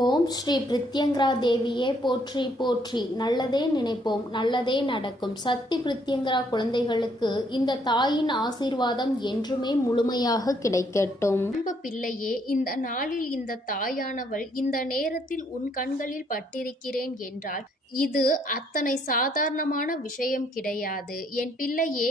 ஓம் ஸ்ரீ பிரித்யங்கரா தேவியே போற்றி போற்றி. நல்லதே நினைப்போம், நல்லதே நடக்கும். சக்தி பிரித்யங்கரா குழந்தைகளுக்கு இந்த தாயின் ஆசீர்வாதம் என்றுமே முழுமையாக கிடைக்கட்டும். அன்பு பிள்ளையே, இந்த நாளில் இந்த தாயானவள் இந்த நேரத்தில் உன் கண்களில் பட்டிருக்கிறேன் என்றால் இது அத்தனை சாதாரணமான விஷயம் கிடையாது. என் பிள்ளையே,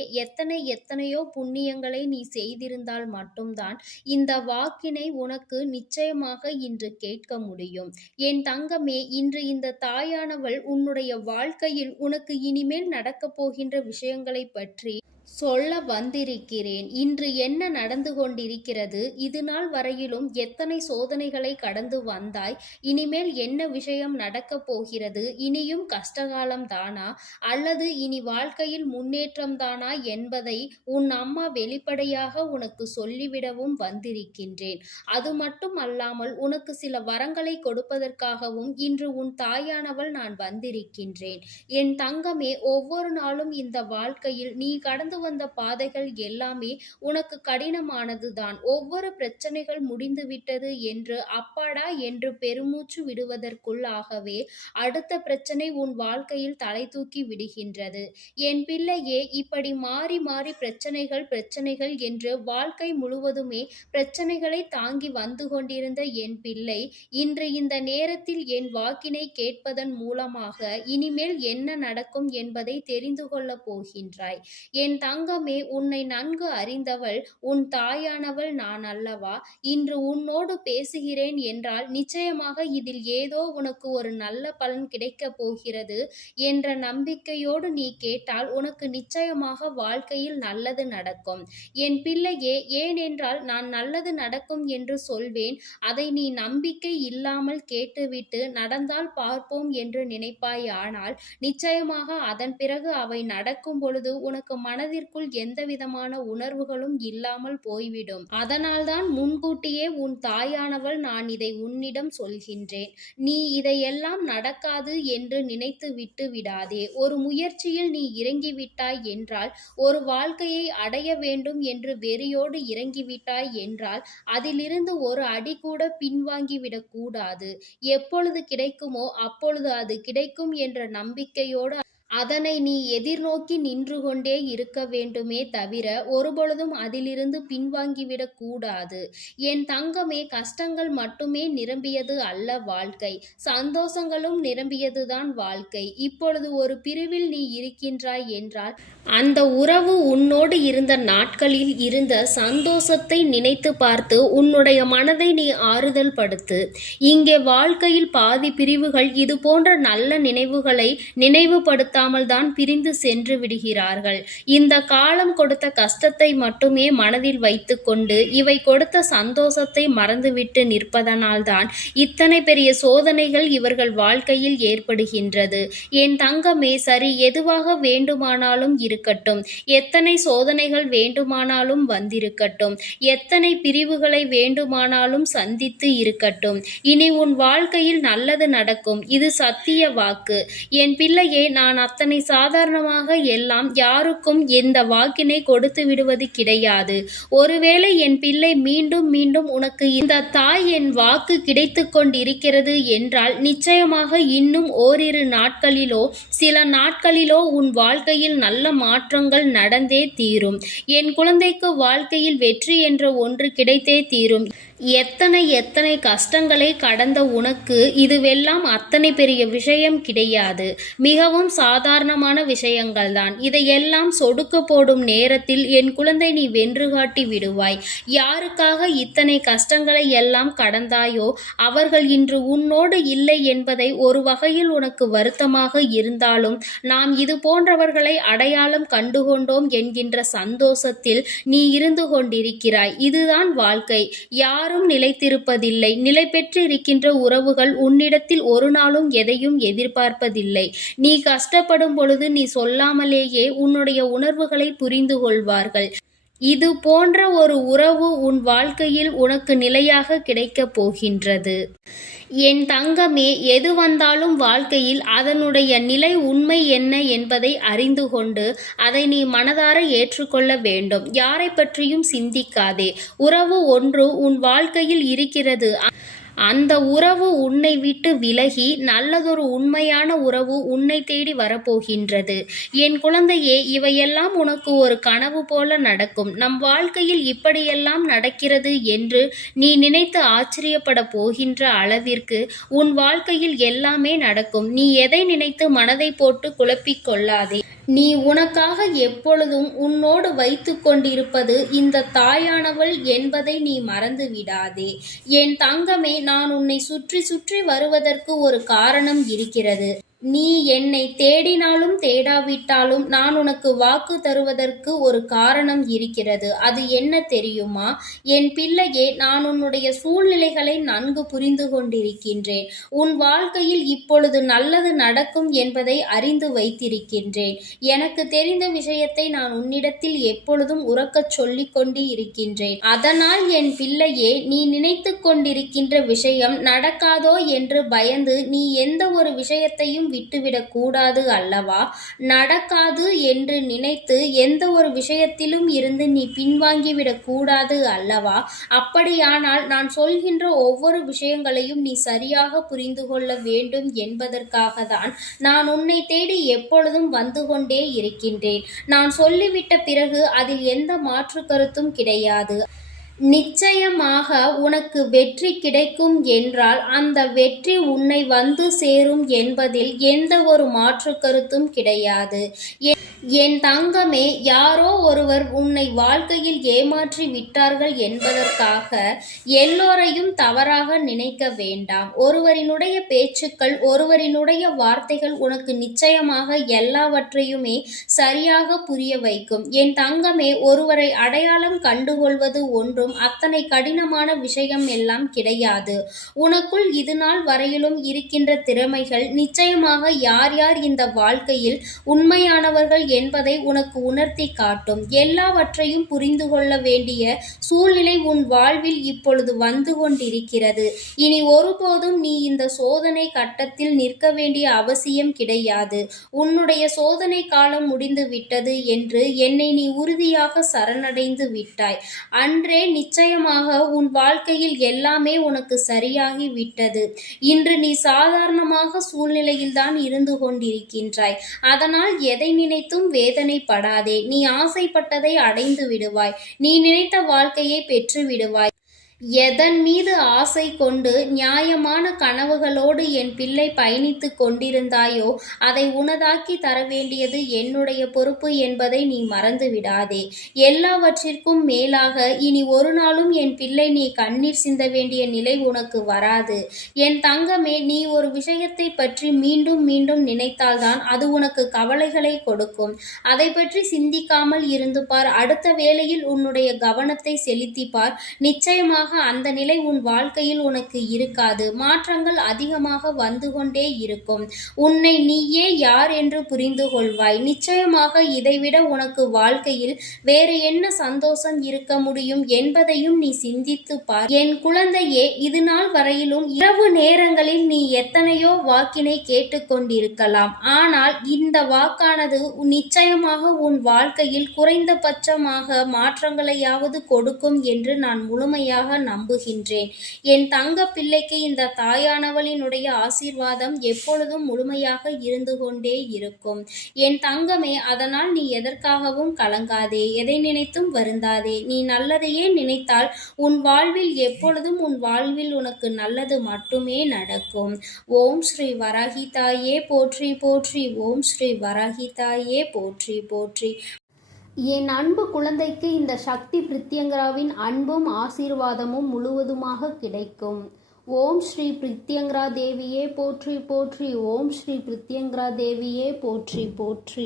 எத்தனையோ புண்ணியங்களை நீ செய்திருந்தால் மட்டும்தான் இந்த வாக்கினை உனக்கு நிச்சயமாக இன்று கேட்க முடியும். என் தங்கமே, இன்று இந்த தாயானவள் உன்னுடைய வாழ்க்கையில் உனக்கு இனிமேல் நடக்கப் போகின்ற விஷயங்களை பற்றி சொல்ல வந்திருக்கிறேன். இன்று என்ன நடந்து கொண்டிருக்கிறது, இது நாள் வரையிலும் எத்தனை சோதனைகளை கடந்து வந்தாய், இனிமேல் என்ன விஷயம் நடக்கப் போகிறது, இனியும் கஷ்டகாலம் தானா அல்லது இனி வாழ்க்கையில் முன்னேற்றம் தானா என்பதை உன் அம்மா வெளிப்படையாக உனக்கு சொல்லிவிடவும் வந்திருக்கின்றேன். அது மட்டும் அல்லாமல் உனக்கு சில வரங்களை கொடுப்பதற்காகவும் இன்று உன் தாயானவள் நான் வந்திருக்கின்றேன். என் தங்கமே, ஒவ்வொரு நாளும் இந்த வாழ்க்கையில் நீ கடந்து வந்த பாதைகள் எல்லாமே உனக்கு கடினமானதுதான். ஒவ்வொரு பிரச்சனைகள் முடிந்துவிட்டது என்று அப்பாடா என்று பெருமூச்சு விடுவதற்குள்ளாகவே அடுத்த பிரச்சனை உன் வாழ்க்கையில் தலை தூக்கி விடுகின்றது. என் பிள்ளையே, இப்படி மாறி மாறி பிரச்சனைகள் என்று வாழ்க்கை முழுவதுமே பிரச்சனைகளை தாங்கி வந்து கொண்டிருந்த என் பிள்ளை, இன்று இந்த நேரத்தில் என் வாக்கினை கேட்பதன் மூலமாக இனிமேல் என்ன நடக்கும் என்பதை தெரிந்து கொள்ளப் போகின்றாய். என் தங்கமே, உன்னை நன்கு அறிந்தவள் உன் தாயானவள் நான் அல்லவா? இன்று உன்னோடு பேசுகிறேன் என்றால் நிச்சயமாக இதில் ஏதோ உனக்கு ஒரு நல்ல பலன் கிடைக்கப் போகிறது என்ற நம்பிக்கையோடு நீ கேட்டால் உனக்கு நிச்சயமாக வாழ்க்கையில் நல்லது நடக்கும். என் பிள்ளையே, ஏனென்றால் நான் நல்லது நடக்கும் என்று சொல்வேன், அதை நீ நம்பிக்கை இல்லாமல் கேட்டுவிட்டு நடந்தால் பார்ப்போம் என்று நினைப்பாயானால் நிச்சயமாக அதன் பிறகு அவை நடக்கும் பொழுது உனக்கு மனதிற்குள் எந்தவிதமான உணர்வுகளும் இல்லாமல் போய்விடும். அதனால்தான் முன்கூட்டியே உன் தாயானவள் நான் இதை உன்னிடம் சொல்கின்றேன். நீ இதையெல்லாம் நடக்காது என்று நினைத்து விட்டு விடாதே. ஒரு முயற்சியில் நீ இறங்கிவிட்டாய் என்றால், ஒரு வாழ்க்கையை அடைய வேண்டும் என்று வெறியோடு இறங்கிவிட்டாய் என்றால் அதிலிருந்து ஒரு அடி கூட பின்வாங்கிவிடக் கூடாது. எப்பொழுது கிடைக்குமோ அப்பொழுது அது கிடைக்கும் என்ற நம்பிக்கையோடு அதனை நீ எதிர்நோக்கி நின்று கொண்டே இருக்க வேண்டுமே தவிர ஒருபொழுதும் அதிலிருந்து பின்வாங்கிவிடக் கூடாது. என் தங்கமே, கஷ்டங்கள் மட்டுமே நிரம்பியது அல்ல வாழ்க்கை, சந்தோஷங்களும் நிரம்பியதுதான் வாழ்க்கை. இப்பொழுது ஒரு பிரிவில் நீ இருக்கின்றாய் என்றால் அந்த உறவு உன்னோடு இருந்த நாட்களில் இருந்த சந்தோஷத்தை நினைத்து பார்த்து உன்னுடைய மனதை நீ ஆறுதல் படுத்து. இங்கே வாழ்க்கையில் பாதி பிரிவுகள் இது போன்ற நல்ல நினைவுகளை நினைவுபடுத்த தான் பிரிந்து சென்று விடுகிறார்கள். இந்த காலம் கொடுத்த கஷ்டத்தை மட்டுமே மனதில் வைத்துக்கொண்டு இவை கொடுத்த சந்தோஷத்தை மறந்துவிட்டு நிற்பதனால்தான் இத்தனை பெரிய சோதனைகள் இவர்கள் வாழ்க்கையில் ஏற்படுகின்றது. என் தங்கமே, சரி, எதுவாக வேண்டுமானாலும் இருக்கட்டும், எத்தனை சோதனைகள் வேண்டுமானாலும் வந்திருக்கட்டும், எத்தனை பிரிவுகளை வேண்டுமானாலும் சந்தித்து இருக்கட்டும், இனி உன் வாழ்க்கையில் நல்லது நடக்கும். இது சத்திய வாக்கு. என் பிள்ளையே, நான் அத்தனை சாதாரணமாக எல்லாம் யாருக்கும் இந்த வாக்கினை கொடுத்து விடுவது கிடையாது. ஒருவேளை என் பிள்ளை மீண்டும் மீண்டும் உனக்கு இந்த தாய் என் வாக்கு கிடைத்து கொண்டிருக்கிறது என்றால் நிச்சயமாக இன்னும் ஓரிரு நாட்களிலோ சில நாட்களிலோ உன் வாழ்க்கையில் நல்ல மாற்றங்கள் நடந்தே தீரும். என் குழந்தைக்கு வாழ்க்கையில் வெற்றி என்ற ஒன்று கிடைத்தே தீரும். எத்தனை கஷ்டங்களை கடந்த உனக்கு இதுவெல்லாம் அத்தனை பெரிய விஷயம் கிடையாது, மிகவும் சாதாரணமான விஷயங்கள் தான். இதையெல்லாம் சொடுக்க போடும் நேரத்தில் என் குழந்தை நீ வென்று காட்டி விடுவாய். யாருக்காக இத்தனை கஷ்டங்களை எல்லாம் கடந்தாயோ அவர்கள் இன்று உன்னோடு இல்லை என்பதை ஒரு வகையில் உனக்கு வருத்தமாக இருந்தாலும் நாம் இது போன்றவர்களை அடையாளம் கண்டுகொண்டோம் என்கின்ற சந்தோஷத்தில் நீ இருந்து கொண்டிருக்கிறாய். இதுதான் வாழ்க்கை. யாரும் நிலைத்திருப்பதில்லை. நிலை பெற்று இருக்கின்ற உறவுகள் உன்னிடத்தில் ஒரு நாளும் எதையும் எதிர்பார்ப்பதில்லை. நீ கஷ்டப்படும் பொழுது நீ சொல்லாமலேயே உன்னுடைய உணர்வுகளை புரிந்து கொள்வார்கள். இது போன்ற ஒரு உறவு உன் வாழ்க்கையில் உனக்கு நிலையாக கிடைக்கப் போகின்றது. என் தங்கமே, எது வந்தாலும் வாழ்க்கையில் அதனுடைய நிலை உண்மை என்ன என்பதை அறிந்து கொண்டு அதை நீ மனதார ஏற்றுக்கொள்ள வேண்டும். யாரை பற்றியும் சிந்திக்காதே. உறவு ஒன்று உன் வாழ்க்கையில் இருக்கிறது. அந்த உறவு உன்னை விட்டு விலகி நல்லதொரு உண்மையான உறவு உன்னை தேடி வரப்போகின்றது. என் குழந்தையே, இவையெல்லாம் உனக்கு ஒரு கனவு போல நடக்கும். நம் வாழ்க்கையில் இப்படியெல்லாம் நடக்கிறது என்று நீ நினைத்து ஆச்சரியப்பட போகின்ற அளவிற்கு உன் வாழ்க்கையில் எல்லாமே நடக்கும். நீ எதை நினைத்து மனதை போட்டு குழப்பிக் கொள்ளாதே. நீ உனக்காக எப்பொழுதும் உன்னோடு வைத்து கொண்டிருப்பது இந்த தாயானவள் என்பதை நீ மறந்து விடாதே. என் தங்கமே, நான் உன்னை சுற்றி சுற்றி வருவதற்கு ஒரு காரணம் இருக்கிறது. நீ என்னை தேடினாலும் தேடாவிட்டாலும் நான் உனக்கு வாக்கு தருவதற்கு ஒரு காரணம் இருக்கிறது. அது என்ன தெரியுமா? என் பிள்ளையே, நான் உன்னுடைய சூழ்நிலைகளை நன்கு புரிந்து கொண்டிருக்கின்றேன். உன் வாழ்க்கையில் இப்பொழுது நல்லது நடக்கும் என்பதை அறிந்து வைத்திருக்கின்றேன். எனக்கு தெரிந்த விஷயத்தை நான் உன்னிடத்தில் எப்பொழுதும் உரக்கச் சொல்லிக் கொண்டு இருக்கின்றேன். அதனால் என் பிள்ளையே, நீ நினைத்து கொண்டிருக்கின்ற விஷயம் நடக்காதோ என்று பயந்து நீ எந்த ஒரு விஷயத்தையும் விட்டுவிடக் கூடாது அல்லவா? நடக்காது என்று நினைத்து எந்த ஒரு விஷயத்திலும் இருந்து நீ பின்வாங்கிவிடக் கூடாது அல்லவா? அப்படியானால் நான் சொல்கின்ற ஒவ்வொரு விஷயங்களையும் நீ சரியாக புரிந்து கொள்ள வேண்டும் என்பதற்காக தான் நான் உன்னை தேடி எப்பொழுதும் வந்து கொண்டே இருக்கின்றேன். நான் சொல்லிவிட்ட பிறகு அதில் எந்த மாற்று கருத்தும் கிடையாது. நிச்சயமாக உனக்கு வெற்றி கிடைக்கும் என்றால் அந்த வெற்றி உன்னை வந்து சேரும் என்பதில் எந்த ஒரு மாற்று கருத்தும் கிடையாது. என் தங்கமே, யாரோ ஒருவர் உன்னை வாழ்க்கையில் ஏமாற்றி விட்டார்கள் என்பதற்காக எல்லோரையும் தவறாக நினைக்க வேண்டாம். ஒருவரினுடைய பேச்சுக்கள், ஒருவரினுடைய வார்த்தைகள் உனக்கு நிச்சயமாக எல்லாவற்றையுமே சரியாக புரிய வைக்கும். என் தங்கமே, ஒருவரை அடையாளம் கண்டுகொள்வது ஒன்றும் அத்தனை கடினமான விஷயம் எல்லாம் கிடையாது. உனக்குள் இதுநாள் வரையிலும் இருக்கின்ற திறமைகள் நிச்சயமாக யார் யார் இந்த வாழ்க்கையில் உண்மையானவர்கள் என்பதை உனக்கு உணர்த்தி காட்டும். எல்லாவற்றையும் புரிந்து கொள்ள வேண்டிய சூழ்நிலை உன் வாழ்வில் இப்பொழுது வந்து கொண்டிருக்கிறது. இனி ஒருபோதும் நீ இந்த சோதனை கட்டத்தில் நிற்க வேண்டிய அவசியம் கிடையாது. உன்னுடைய சோதனை காலம் முடிந்து விட்டது என்று என்னை நீ உறுதியாக சரணடைந்து விட்டாய். அன்றே நிச்சயமாக உன் வாழ்க்கையில் எல்லாமே உனக்கு சரியாகி விட்டது. இன்று நீ சாதாரணமாக சூழ்நிலையில்தான் இருந்து கொண்டிருக்கின்றாய். அதனால் எதை நினைத்தும் வேதனைப்படாதே. நீ ஆசைப்பட்டதை அடைந்து விடுவாய். நீ நினைத்த வாழ்க்கையை பெற்று விடுவாய். எதன் மீது ஆசை கொண்டு நியாயமான கனவுகளோடு என் பிள்ளை பயணித்து கொண்டிருந்தாயோ அதை உனதாக்கி தர வேண்டியது என்னுடைய பொறுப்பு என்பதை நீ மறந்து விடாதே. எல்லாவற்றிற்கும் மேலாக இனி ஒரு நாளும் என் பிள்ளை நீ கண்ணீர் சிந்த வேண்டிய நிலை உனக்கு வராது. என் தங்கமே, நீ ஒரு விஷயத்தை பற்றி மீண்டும் மீண்டும் நினைத்தால்தான் அது உனக்கு கவலைகளை கொடுக்கும். அதை பற்றி சிந்திக்காமல் இருந்து பார். அடுத்த வேளையில் உன்னுடைய கவனத்தை செலுத்திப்பார். நிச்சயமாக அந்த நிலை உன் வாழ்க்கையில் உனக்கு இருக்காது. மாற்றங்கள் அதிகமாக வந்து கொண்டே இருக்கும். உன்னை நீயே யார் என்று புரிந்து கொள்வாய். நிச்சயமாக இதைவிட உனக்கு வாழ்க்கையில் வேறு என்ன சந்தோஷம் இருக்க முடியும் என்பதையும் நீ சிந்தித்து பார். என் குழந்தையே, இது நாள் வரையிலும் இரவு நேரங்களில் நீ எத்தனையோ வாக்கினை கேட்டுக்கொண்டிருக்கலாம். ஆனால் இந்த வாக்கானது நிச்சயமாக உன் வாழ்க்கையில் குறைந்தபட்சமாக மாற்றங்களையாவது கொடுக்கும் என்று நான் முழுமையாக நம்புகின்றேன். என் தங்க பிள்ளைக்கு இந்த தாயானவளினுடைய ஆசீர்வாதம் எப்பொழுதும் முழுமையாக இருந்து கொண்டே இருக்கும். என் தங்கமே, அதனால் நீ எதற்காகவும் கலங்காதே. எதை நினைத்தும் வருந்தாதே. நீ நல்லதையே நினைத்தால் உன் வாழ்வில் எப்பொழுதும் உன் வாழ்வில் உனக்கு நல்லது மட்டுமே நடக்கும். ஓம் ஸ்ரீ வராகி தாயே போற்றி போற்றி. ஓம் ஸ்ரீ வராகி தாயே போற்றி போற்றி. என் அன்பு குழந்தைக்கு இந்த சக்தி பிரித்யங்கராவின் அன்பும் ஆசீர்வாதமும் முழுவதுமாக கிடைக்கும். ஓம் ஸ்ரீ பிரித்யங்கரா தேவியே போற்றி போற்றி. ஓம் ஸ்ரீ பிரித்யங்கரா தேவியே போற்றி போற்றி.